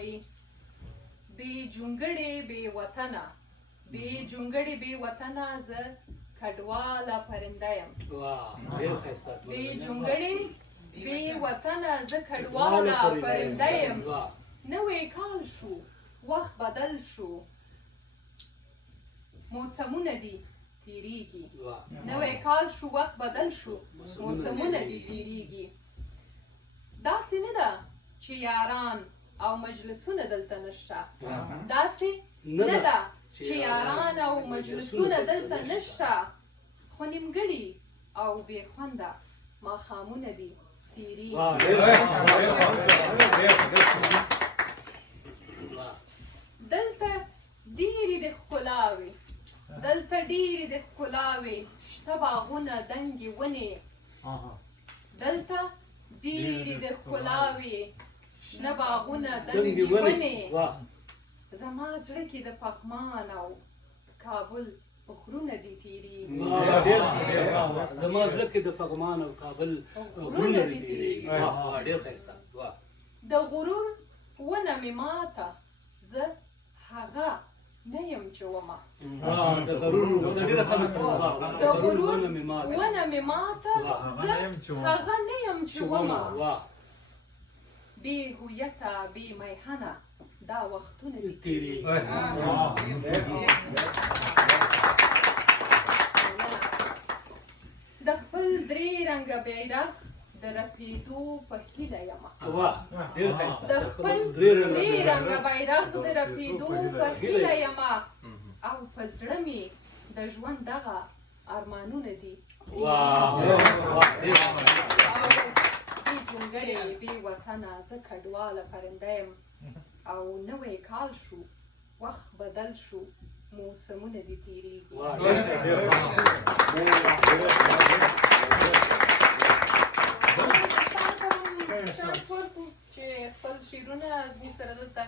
وایي بې جونګړې بې وطنه بې جونګړې بې وطنه زه کډواله پرنده یم بې جونګړې بې وطنه زه کډواله پرنده یم نوی کال شو وخت بدل شو موسمونه دي تیریږي نوی کال شو وخت بدل شو موسمونه دي تیریږي داسې نه ده چې یاران او مجلسونه دلته نشته داسې نه ده چې یاران او مجلسونه دلته نشته خو نیمګړي او بې خونده ماښامونه دي تیریږي دلته ډېرې د ښکلاوې دلته ډېرې د ښکلاوې شته باغونه دنګې ونې دلته ډېرې د ښکلاوې شنه باغونه دنګې ونې زما زړه کې د پغمان او کابل غرونه دي تیریږي زما زړه کې د پغمان او کابل غرونه دي تیریږي ډېر ښایسته د غرور ونه مې ماته زه هغه نه یم چې ومه د غرور ونه مې ماته زه هغه نه یم چې ومه بې هویته بې میهنه دا وختونه دي تیریږي د خپل درې رنګه بیرغ د رپېدو په هیله یمه د خپل درې رنګه بیرغ د رپېدو په هیله یمه او په زړه مې د ژوند دغه ارمانونه دي بې جونګړې بې وطنه زه کډواله پرنده یم او نوی کال شو وخت بدل شو موسمونه دي تیریږي چې خپل شعرونه زموږ سره دلته